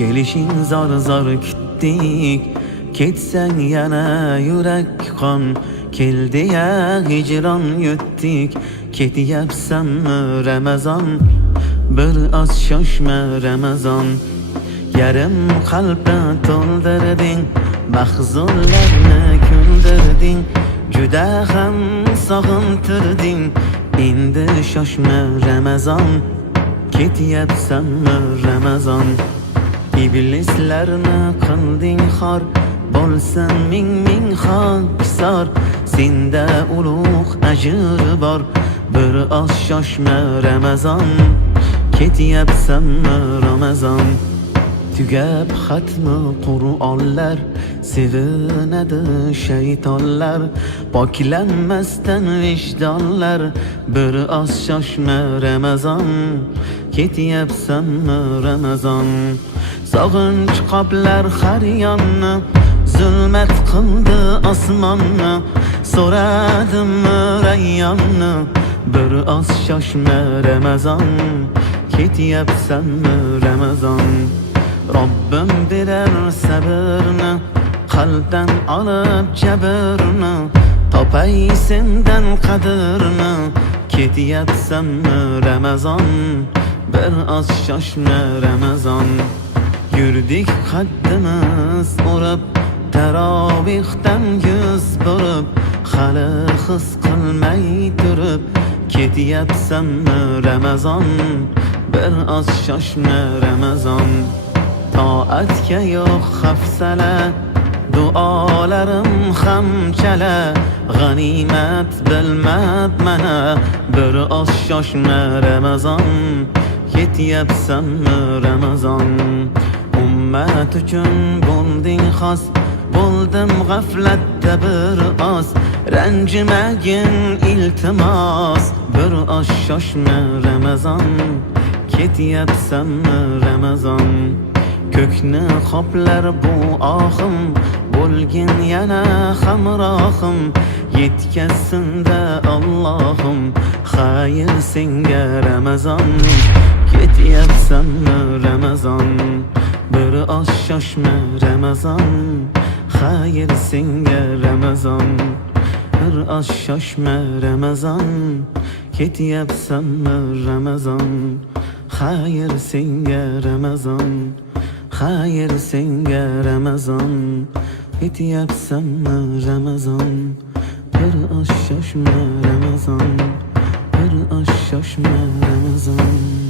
Kelishing zor zor kutdik, ketsang yana yurak qon. Keldi ya hijron yutdik, ketyapsanmi Ramazon? Bir oz shoshma Ramazon. Yarim qalbni to'ldirding, mahzunlarni kuldirding, juda ham sog'intirding. Endi shoshma Ramazon, ketyapsanmi Ramazon? Iblislarni qilding xor, bo'lsin ming xokisor. Senda ulug' ajr bor, bir oz shoshma Ramazon, ketyapsanmi Ramazon? Tugab xatmi Qur'onlar, sevinadi shaytonlar, poklanmasdan vijdonlar. Bir oz shoshma Ramazon, ketyapsanmi Ramazon? Sog'inch qoplar har yonni, zulmat qildi osmonni. So'radim rayyonni, bir oz shoshma Ramazon, ketyapsanmi Ramazon? Robbim berar sabrni, qalbdan olib jabrni, topay sendan qadrni. Ketyapsanmi Ramazon, bir oz shoshma Ramazon? Yurdik qaddimiz urib, tarovihdan yuz burib, hali his qilmay turib. Ketyapsanmi Ramazon, bir oz shoshma Ramazon? Toatga yo'q hafsala, duolarim ham chala. G'animat bilmab mana, bir oz shoshma Ramazon, ketyapsanmi Ramazon? Ummat uchun bo'lding xos, bo'ldim g'aflatda bir oz. Ranjimagin iltimos, bir oz shoshma Ramazon, ketyapsanmi Ramazon? Ko'kni qoplar bu ohim, bo'lgin yana hamrohim. Yetkazsin-da Allohim, xayr senga Ramazon, ketyapsanmi Ramazon? Bir oz shoshma Ramazon, xayr senga Ramazon. Bir oz shoshma Ramazon, ketyapsanmi Ramazon? Xayr senga Ramazon, xayr senga Ramazon, ketyapsanmi Ramazon? Bir oz shoshma Ramazon, bir oz shoshma Ramazon.